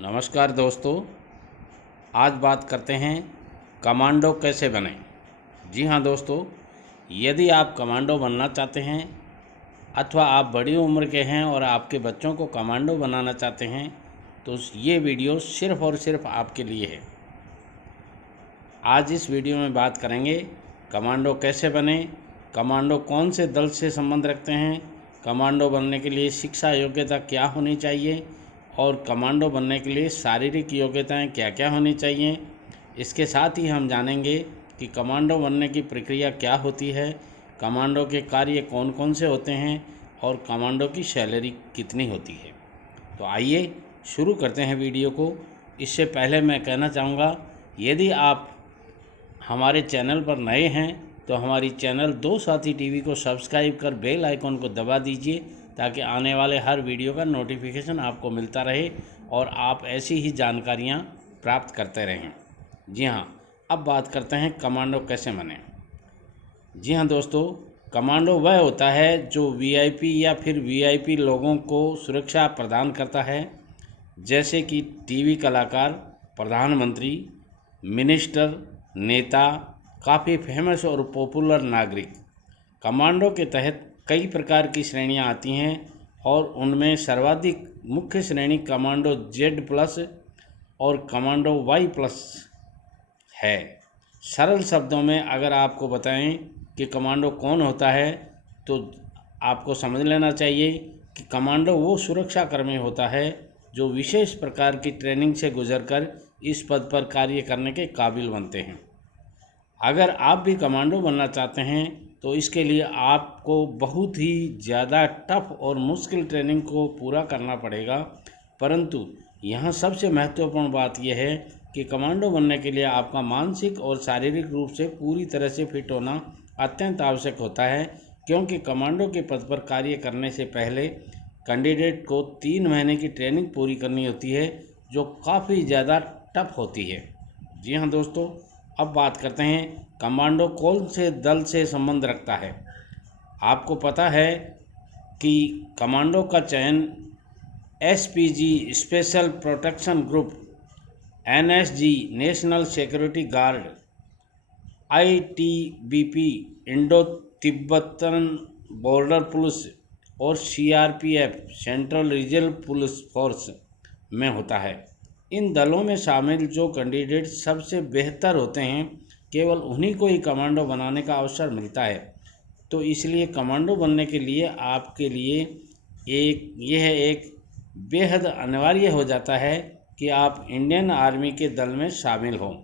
नमस्कार दोस्तों, आज बात करते हैं कमांडो कैसे बनें। जी हाँ दोस्तों, यदि आप कमांडो बनना चाहते हैं अथवा आप बड़ी उम्र के हैं और आपके बच्चों को कमांडो बनाना चाहते हैं तो ये वीडियो सिर्फ़ और सिर्फ आपके लिए है। आज इस वीडियो में बात करेंगे कमांडो कैसे बने, कमांडो कौन से दल से संबंध रखते हैं, कमांडो बनने के लिए शिक्षा योग्यता क्या होनी चाहिए और कमांडो बनने के लिए शारीरिक योग्यताएं क्या क्या होनी चाहिए। इसके साथ ही हम जानेंगे कि कमांडो बनने की प्रक्रिया क्या होती है, कमांडो के कार्य कौन कौन से होते हैं और कमांडो की सैलरी कितनी होती है। तो आइए शुरू करते हैं वीडियो को। इससे पहले मैं कहना चाहूँगा, यदि आप हमारे चैनल पर नए हैं तो हमारी चैनल दो साथी टीवी को सब्सक्राइब कर बेल आइकॉन को दबा दीजिए ताकि आने वाले हर वीडियो का नोटिफिकेशन आपको मिलता रहे और आप ऐसी ही जानकारियाँ प्राप्त करते रहें। जी हाँ, अब बात करते हैं कमांडो कैसे बने। जी हाँ दोस्तों, कमांडो वह होता है जो वीआईपी या फिर वीआईपी लोगों को सुरक्षा प्रदान करता है, जैसे कि टीवी कलाकार, प्रधानमंत्री, मिनिस्टर, नेता, काफ़ी फेमस और पॉपुलर नागरिक। कमांडो के तहत कई प्रकार की श्रेणियां आती हैं और उनमें सर्वाधिक मुख्य श्रेणी कमांडो Z+ और कमांडो Y+ है। सरल शब्दों में अगर आपको बताएं कि कमांडो कौन होता है तो आपको समझ लेना चाहिए कि कमांडो वो सुरक्षाकर्मी होता है जो विशेष प्रकार की ट्रेनिंग से गुजरकर इस पद पर कार्य करने के काबिल बनते हैं। अगर आप भी कमांडो बनना चाहते हैं तो इसके लिए आपको बहुत ही ज़्यादा टफ और मुश्किल ट्रेनिंग को पूरा करना पड़ेगा, परंतु यहाँ सबसे महत्वपूर्ण बात यह है कि कमांडो बनने के लिए आपका मानसिक और शारीरिक रूप से पूरी तरह से फिट होना अत्यंत आवश्यक होता है, क्योंकि कमांडो के पद पर कार्य करने से पहले कैंडिडेट को 3 महीने की ट्रेनिंग पूरी करनी होती है, जो काफ़ी ज़्यादा टफ होती है। जी हाँ दोस्तों, अब बात करते हैं कमांडो कौन से दल से संबंध रखता है। आपको पता है कि कमांडो का चयन SPG special protection group, NSG national security guard, ITBP Indo Tibetan border police और CRPF central regional police force में होता है। इन दलों में शामिल जो कैंडिडेट सबसे बेहतर होते हैं, केवल उन्हीं को ही कमांडो बनाने का अवसर मिलता है। तो इसलिए कमांडो बनने के लिए आपके लिए यह एक बेहद अनिवार्य हो जाता है कि आप इंडियन आर्मी के दल में शामिल हों।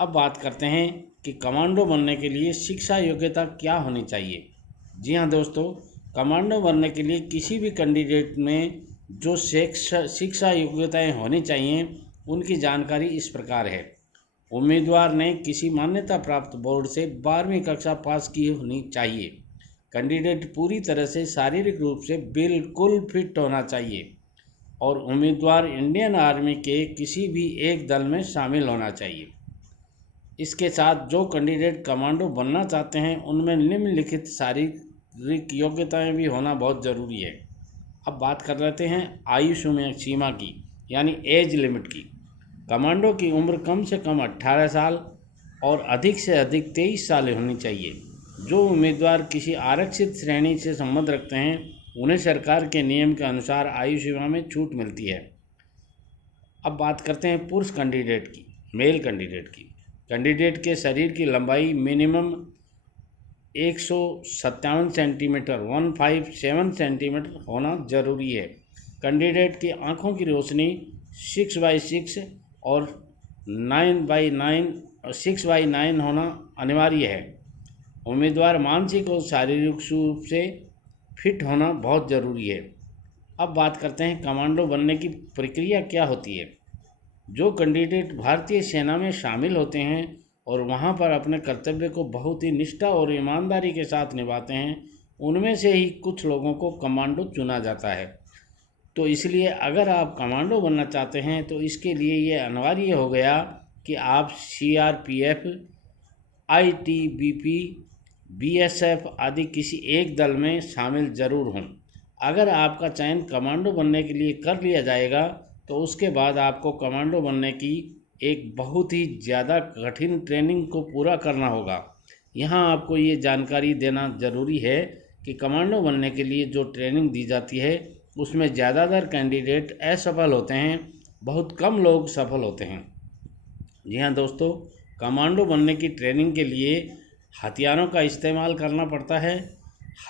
अब बात करते हैं कि कमांडो बनने के लिए शिक्षा योग्यता क्या होनी चाहिए। जी हाँ दोस्तों, कमांडो बनने के लिए किसी भी कैंडिडेट में जो शिक्षा योग्यताएं होनी चाहिए उनकी जानकारी इस प्रकार है। उम्मीदवार ने किसी मान्यता प्राप्त बोर्ड से 12वीं कक्षा पास की होनी चाहिए। कैंडिडेट पूरी तरह से शारीरिक रूप से बिल्कुल फिट होना चाहिए और उम्मीदवार इंडियन आर्मी के किसी भी एक दल में शामिल होना चाहिए। इसके साथ जो कैंडिडेट कमांडो बनना चाहते हैं उनमें निम्नलिखित शारीरिक योग्यताएं भी होना बहुत ज़रूरी है। अब बात कर लेते हैं आयु सीमा की, यानी एज लिमिट की। कमांडो की उम्र कम से कम 18 साल और अधिक से अधिक 23 साल होनी चाहिए। जो उम्मीदवार किसी आरक्षित श्रेणी से संबंध रखते हैं उन्हें सरकार के नियम के अनुसार आयु सीमा में छूट मिलती है। अब बात करते हैं पुरुष कैंडिडेट की, मेल कैंडिडेट की। कैंडिडेट के शरीर की लंबाई मिनिमम 157 सेंटीमीटर 157 सेंटीमीटर होना जरूरी है। कैंडिडेट की आंखों की रोशनी 6/6 और 6/9 होना अनिवार्य है। उम्मीदवार मानसिक और शारीरिक रूप से फिट होना बहुत ज़रूरी है। अब बात करते हैं कमांडो बनने की प्रक्रिया क्या होती है। जो कैंडिडेट भारतीय सेना में शामिल होते हैं और वहां पर अपने कर्तव्य को बहुत ही निष्ठा और ईमानदारी के साथ निभाते हैं, उनमें से ही कुछ लोगों को कमांडो चुना जाता है। तो इसलिए अगर आप कमांडो बनना चाहते हैं तो इसके लिए ये अनिवार्य हो गया कि आप CRPF, ITBP, BSF आदि किसी एक दल में शामिल ज़रूर हों। अगर आपका चयन कमांडो बनने के लिए कर लिया जाएगा तो उसके बाद आपको कमांडो बनने की एक बहुत ही ज़्यादा कठिन ट्रेनिंग को पूरा करना होगा। यहाँ आपको ये जानकारी देना ज़रूरी है कि कमांडो बनने के लिए जो ट्रेनिंग दी जाती है उसमें ज़्यादातर कैंडिडेट असफल होते हैं, बहुत कम लोग सफल होते हैं। जी हाँ दोस्तों, कमांडो बनने की ट्रेनिंग के लिए हथियारों का इस्तेमाल करना पड़ता है।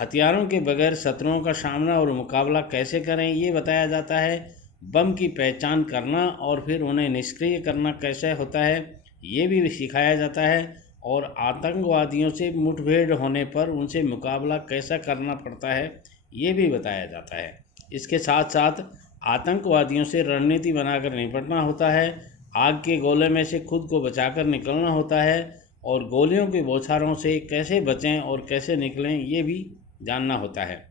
हथियारों के बगैर शत्रुओं का सामना और मुकाबला कैसे करें ये बताया जाता है। बम की पहचान करना और फिर उन्हें निष्क्रिय करना कैसे होता है ये भी सिखाया जाता है। और आतंकवादियों से मुठभेड़ होने पर उनसे मुकाबला कैसा करना पड़ता है ये भी बताया जाता है। इसके साथ साथ आतंकवादियों से रणनीति बनाकर निपटना होता है। आग के गोले में से खुद को बचाकर निकलना होता है और गोलियों के बौछारों से कैसे बचें और कैसे निकलें ये भी जानना होता है।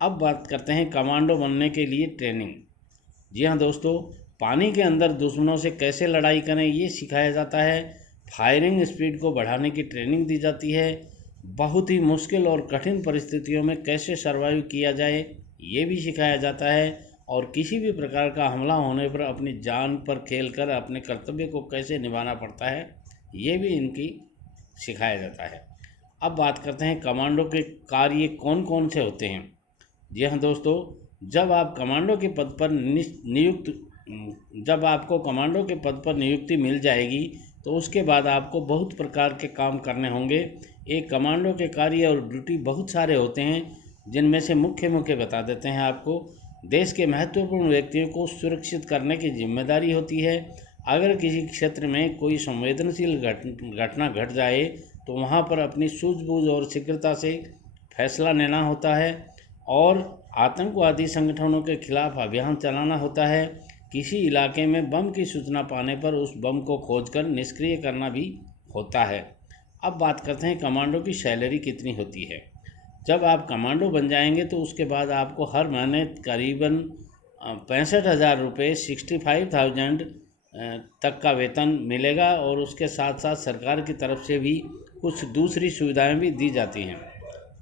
अब बात करते हैं कमांडो बनने के लिए ट्रेनिंग। जी हाँ दोस्तों, पानी के अंदर दुश्मनों से कैसे लड़ाई करें ये सिखाया जाता है। फायरिंग स्पीड को बढ़ाने की ट्रेनिंग दी जाती है। बहुत ही मुश्किल और कठिन परिस्थितियों में कैसे सर्वाइव किया जाए ये भी सिखाया जाता है। और किसी भी प्रकार का हमला होने पर अपनी जान पर खेलकर अपने कर्तव्य को कैसे निभाना पड़ता है ये भी इनकी सिखाया जाता है। अब बात करते हैं कमांडो के कार्य कौन कौन से होते हैं। जी हाँ दोस्तों, जब आप कमांडो के पद पर जब आपको कमांडो के पद पर नियुक्ति मिल जाएगी तो उसके बाद आपको बहुत प्रकार के काम करने होंगे। एक कमांडो के कार्य और ड्यूटी बहुत सारे होते हैं, जिनमें से मुख्य बता देते हैं आपको। देश के महत्वपूर्ण व्यक्तियों को सुरक्षित करने की जिम्मेदारी होती है। अगर किसी क्षेत्र में कोई संवेदनशील घटना घट जाए तो वहां पर अपनी सूझबूझ और शीघ्रता से फैसला लेना होता है। और आतंकवादी संगठनों के खिलाफ अभियान चलाना होता है। किसी इलाके में बम की सूचना पाने पर उस बम को खोजकर निष्क्रिय करना भी होता है। अब बात करते हैं कमांडो की सैलरी कितनी होती है। जब आप कमांडो बन जाएंगे तो उसके बाद आपको हर महीने करीबन 65,000 रुपये 65,000 तक का वेतन मिलेगा। और उसके साथ साथ सरकार की तरफ से भी कुछ दूसरी सुविधाएं भी दी जाती हैं।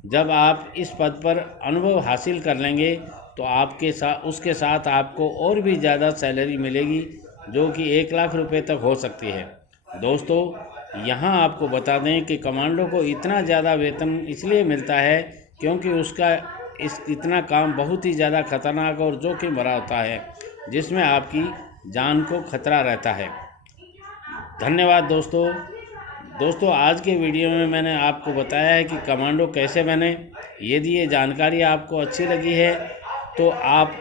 जब आप इस पद पर अनुभव हासिल कर लेंगे तो उसके साथ आपको और भी ज़्यादा सैलरी मिलेगी, जो कि 1 लाख रुपए तक हो सकती है। दोस्तों, यहाँ आपको बता दें कि कमांडो को इतना ज़्यादा वेतन इसलिए मिलता है क्योंकि उसका इतना काम बहुत ही ज़्यादा खतरनाक और जोखिम भरा होता है, जिसमें आपकी जान को खतरा रहता है। धन्यवाद दोस्तों, आज के वीडियो में मैंने आपको बताया है कि कमांडो कैसे बने। यदि ये जानकारी आपको अच्छी लगी है तो आप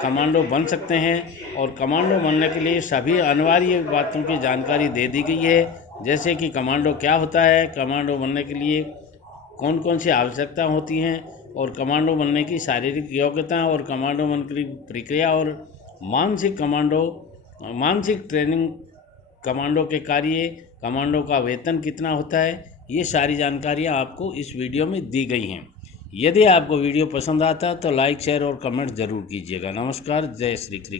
कमांडो बन सकते हैं। और कमांडो बनने के लिए सभी अनिवार्य बातों की जानकारी दे दी गई है, जैसे कि कमांडो क्या होता है, कमांडो बनने के लिए कौन कौन सी आवश्यकता होती हैं, और कमांडो बनने की शारीरिक योग्यता और कमांडो बनने की प्रक्रिया और मानसिक ट्रेनिंग, कमांडो के कार्य, कमांडो का वेतन कितना होता है, ये सारी जानकारियाँ आपको इस वीडियो में दी गई हैं। यदि आपको वीडियो पसंद आता है तो लाइक, शेयर और कमेंट ज़रूर कीजिएगा। नमस्कार, जय श्री कृष्ण।